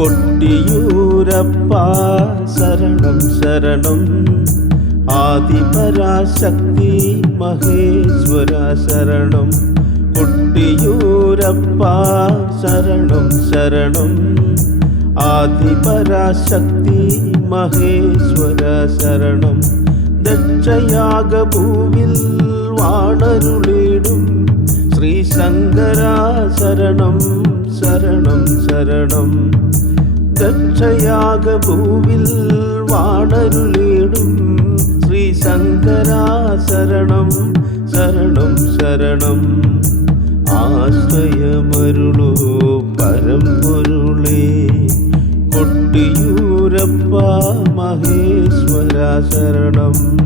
കൊട്ടിയൂരപ്പ ശരണം ശരണം. ആദിപരാശക്തി മഹേശ്വര ശരണം. കൊട്ടിയൂരപ്പ ശരണം ശരണം. ആദിപരാശക്തി മഹേശ്വര ശരണം. ദക്ഷയാഗഭൂവിൽ വാണരുളിടും. ശ്രീ ശങ്കര ശരണം ശരണം. ശരണം ദക്ഷയാഗഭൂവിൽ വാണരുളിടും ശ്രീ ശങ്കര ശരണം ശരണം. ശരണം ആശ്രയമരുളൂ പരമ്പൊരുളേ. കൊട്ടിയൂരപ്പ മഹേശ്വര ശരണം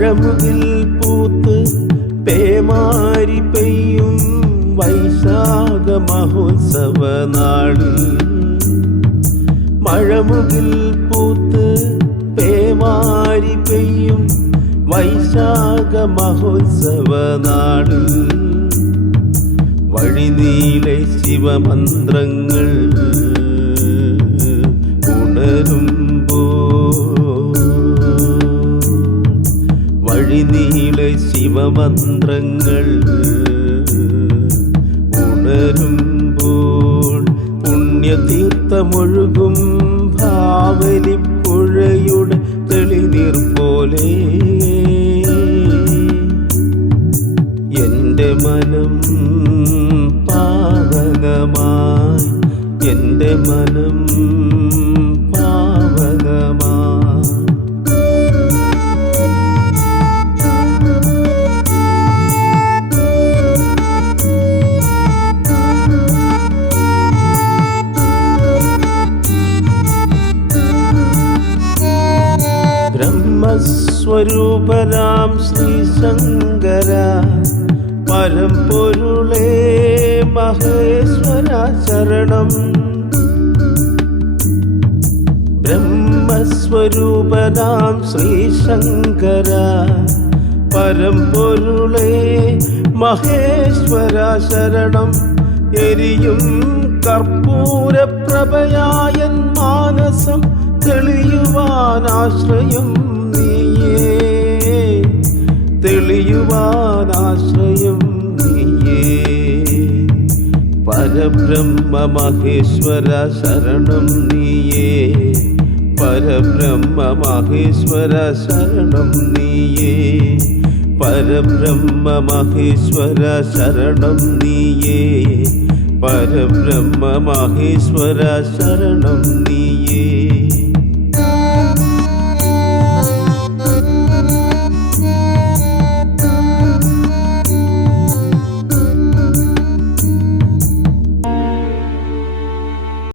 മഴമുകിൽ പൂത്ത് പേമാരി പെയ്യും വൈശാഖ മഹോത്സവ നാളിൽ മഴമുകിൽ പൂത്ത് പേമാരി പെയ്യും വൈശാഖ മഹോത്സവ നാളിൽ വഴിനീളെ ശിവമന്ത്രങ്ങൾ വഴിനീളെ ശിവമന്ത്രങ്ങൾ ഉണരുമ്പോൾ പുണ്യതീർത്ഥമൊഴുകും ഭാവലിപ്പുഴയുടെ തെളിനീർ പോലെ. എന്റെ മനം പാവനമായി എന്റെ മനം ബ്രഹ്മസ്വരൂപരാം ശ്രീ ശങ്കര പൊരുളേ മഹേശ്വര ശരണം. ബ്രഹ്മസ്വരൂപരാം ശ്രീ ശങ്കര പൊരുളേ മഹേശ്വര ശരണം. എരിയും കർപ്പൂരപ്രഭയായൻ മാനസം തെളിയുവാനാശ്രയം നീയേ തെളിയുവാനാശ്രയം നീയേ. പരബ്രഹ്മ മഹേശ്വര ശരണം നീയേ. പരബ്രഹ്മ മഹേശ്വര ശരണം നീയേ. പരബ്രഹ്മ മഹേശ്വര ശരണം നീയേ. പരബ്രഹ്മ മഹേശ്വര ശരണം നീയേ.